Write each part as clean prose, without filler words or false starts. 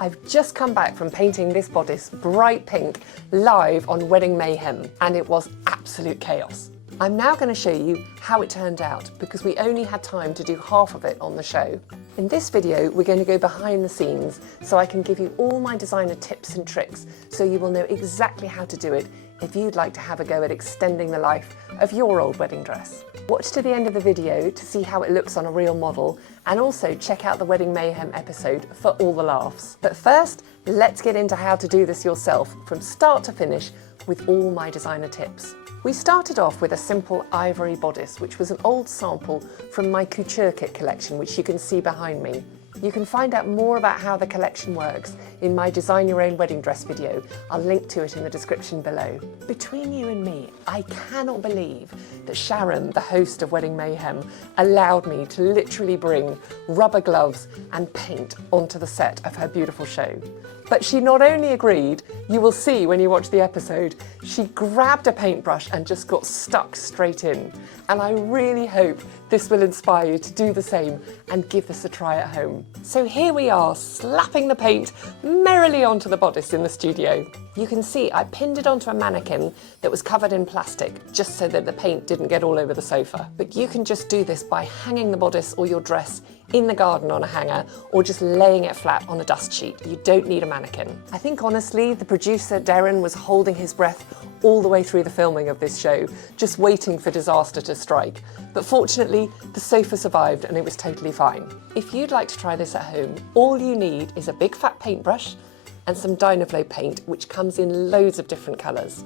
I've just come back from painting this bodice bright pink live on Wedding Mayhem, and it was absolute chaos. I'm now going to show you how it turned out because we only had time to do half of it on the show. In this video, we're going to go behind the scenes so I can give you all my designer tips and tricks so you will know exactly how to do it if you'd like to have a go at extending the life of your old wedding dress. Watch to the end of the video to see how it looks on a real model, and also check out the Wedding Mayhem episode for all the laughs. But first, let's get into how to do this yourself from start to finish with all my designer tips. We started off with a simple ivory bodice, which was an old sample from my couture kit collection, which you can see behind me. You can find out more about how the collection works in my Design Your Own Wedding Dress video. I'll link to it in the description below. Between you and me, I cannot believe that Sharon, the host of Wedding Mayhem, allowed me to literally bring rubber gloves and paint onto the set of her beautiful show. But she not only agreed, you will see when you watch the episode, she grabbed a paintbrush and just got stuck straight in. And I really hope this will inspire you to do the same and give this a try at home. So here we are, slapping the paint merrily onto the bodice in the studio. You can see I pinned it onto a mannequin that was covered in plastic, just so that the paint didn't get all over the sofa. But you can just do this by hanging the bodice or your dress in the garden on a hanger, or just laying it flat on a dust sheet. You don't need a mannequin. I think honestly, the producer, Darren, was holding his breath all the way through the filming of this show, just waiting for disaster to strike. But fortunately, the sofa survived and it was totally fine. If you'd like to try this at home, all you need is a big fat paintbrush and some Dynaflow paint, which comes in loads of different colours.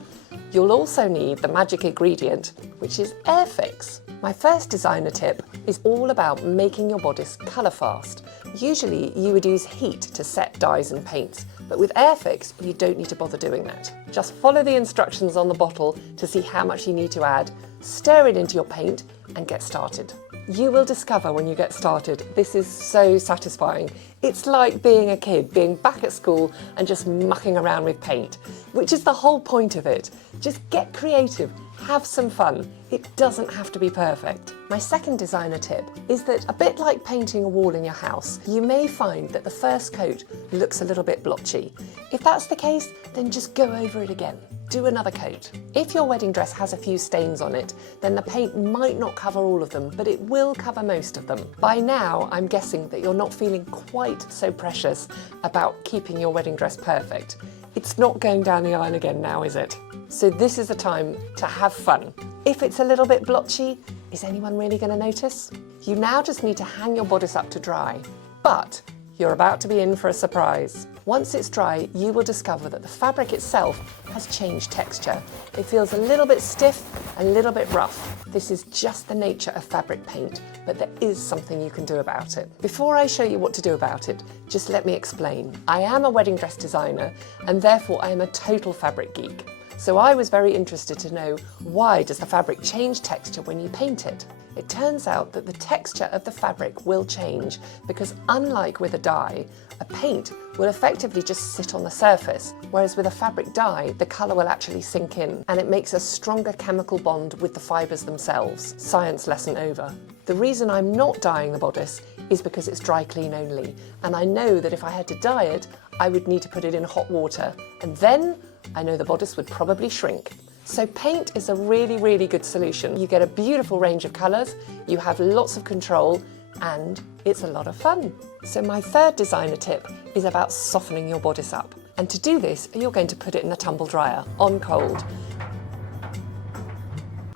You'll also need the magic ingredient, which is Airfix. My first designer tip is all about making your bodice colour fast. Usually you would use heat to set dyes and paints, but with Airfix you don't need to bother doing that. Just follow the instructions on the bottle to see how much you need to add, stir it into your paint and get started. You will discover when you get started, this is so satisfying. It's like being a kid, being back at school and just mucking around with paint, which is the whole point of it. Just get creative, have some fun. It doesn't have to be perfect. My second designer tip is that, a bit like painting a wall in your house, you may find that the first coat looks a little bit blotchy. If that's the case, then just go over it again. Do another coat. If your wedding dress has a few stains on it, then the paint might not cover all of them, but it will cover most of them. By now, I'm guessing that you're not feeling quite so precious about keeping your wedding dress perfect. It's not going down the aisle again now, is it? So this is the time to have fun. If it's a little bit blotchy, is anyone really going to notice? You now just need to hang your bodice up to dry, but you're about to be in for a surprise. Once it's dry, you will discover that the fabric itself has changed texture. It feels a little bit stiff, a little bit rough. This is just the nature of fabric paint, but there is something you can do about it. Before I show you what to do about it, just let me explain. I am a wedding dress designer, and therefore I am a total fabric geek. So I was very interested to know, why does the fabric change texture when you paint it? It turns out that the texture of the fabric will change because, unlike with a dye, a paint will effectively just sit on the surface, whereas with a fabric dye, the colour will actually sink in and it makes a stronger chemical bond with the fibres themselves. Science lesson over. The reason I'm not dyeing the bodice is because it's dry clean only, and I know that if I had to dye it, I would need to put it in hot water, and then I know the bodice would probably shrink. So paint is a really, really good solution. You get a beautiful range of colours, you have lots of control, and it's a lot of fun. So my third designer tip is about softening your bodice up. And to do this, you're going to put it in a tumble dryer on cold.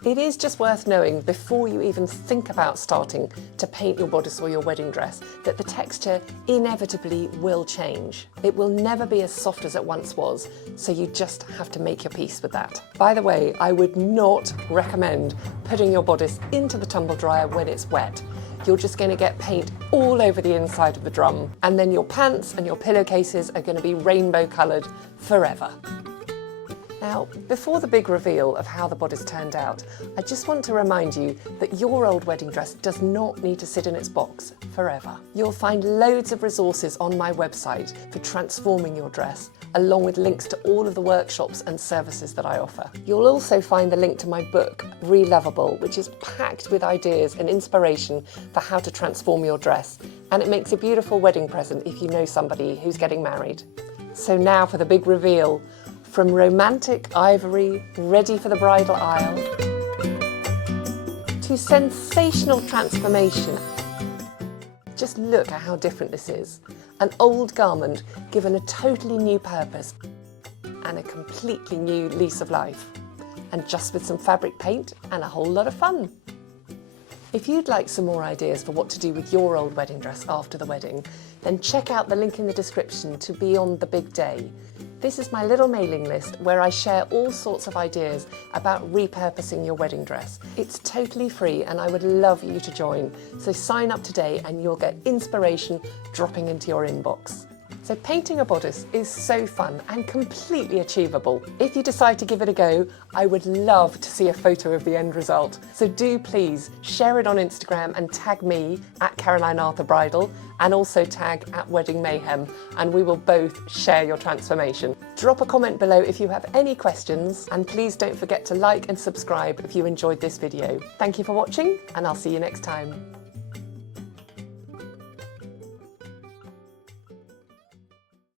It is just worth knowing before you even think about starting to paint your bodice or your wedding dress that the texture inevitably will change. It will never be as soft as it once was, so you just have to make your peace with that. By the way, I would not recommend putting your bodice into the tumble dryer when it's wet. You're just going to get paint all over the inside of the drum, and then your pants and your pillowcases are going to be rainbow coloured forever. Now, before the big reveal of how the bodice turned out, I just want to remind you that your old wedding dress does not need to sit in its box forever. You'll find loads of resources on my website for transforming your dress, along with links to all of the workshops and services that I offer. You'll also find the link to my book, Relovable, which is packed with ideas and inspiration for how to transform your dress, and it makes a beautiful wedding present if you know somebody who's getting married. So now for the big reveal. From romantic ivory, ready for the bridal aisle, to sensational transformation. Just look at how different this is. An old garment given a totally new purpose and a completely new lease of life. And just with some fabric paint and a whole lot of fun. If you'd like some more ideas for what to do with your old wedding dress after the wedding, then check out the link in the description to Beyond the Big Day. This is my little mailing list where I share all sorts of ideas about repurposing your wedding dress. It's totally free and I would love you to join. So sign up today and you'll get inspiration dropping into your inbox. So painting a bodice is so fun and completely achievable. If you decide to give it a go, I would love to see a photo of the end result. So do please share it on Instagram and tag me at Caroline Arthur Bridal and also tag at Wedding Mayhem, and we will both share your transformation. Drop a comment below if you have any questions, and please don't forget to like and subscribe if you enjoyed this video. Thank you for watching and I'll see you next time.